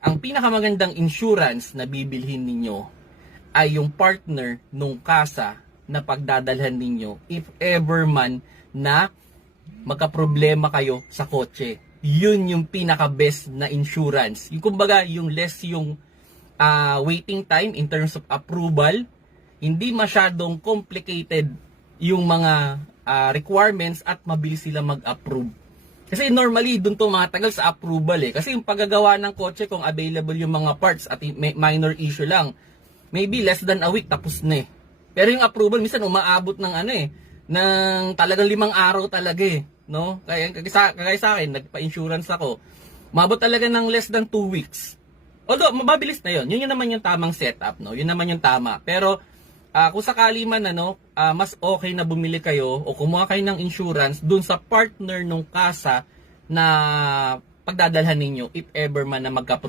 ang pinakamagandang insurance na bibilhin ninyo ay yung partner nung kasa na pagdadalhan ninyo if ever man na magkaproblema kayo sa kotse. Yun yung pinaka-best na insurance. Yung kumbaga, yung less yung waiting time in terms of approval, hindi masyadong complicated yung mga requirements at mabilis sila mag-approve. Kasi normally, dun to matagal sa approval eh. Kasi yung paggagawa ng kotse, kung available yung mga parts at minor issue lang, maybe less than a week tapos na eh. Pero yung approval, minsan umaabot ng ng talagang 5 araw talaga eh. No? Kaya sa akin, nagpa-insurance ako. Umabot talaga ng less than 2 weeks. Although, mababilis na yun. Yun naman yung tamang setup. No? Yun naman yung tama. Pero, kung sakali man mas okay na bumili kayo o kumuha kayo ng insurance dun sa partner nung kasa na pagdadalhan ninyo if ever man na magka-problem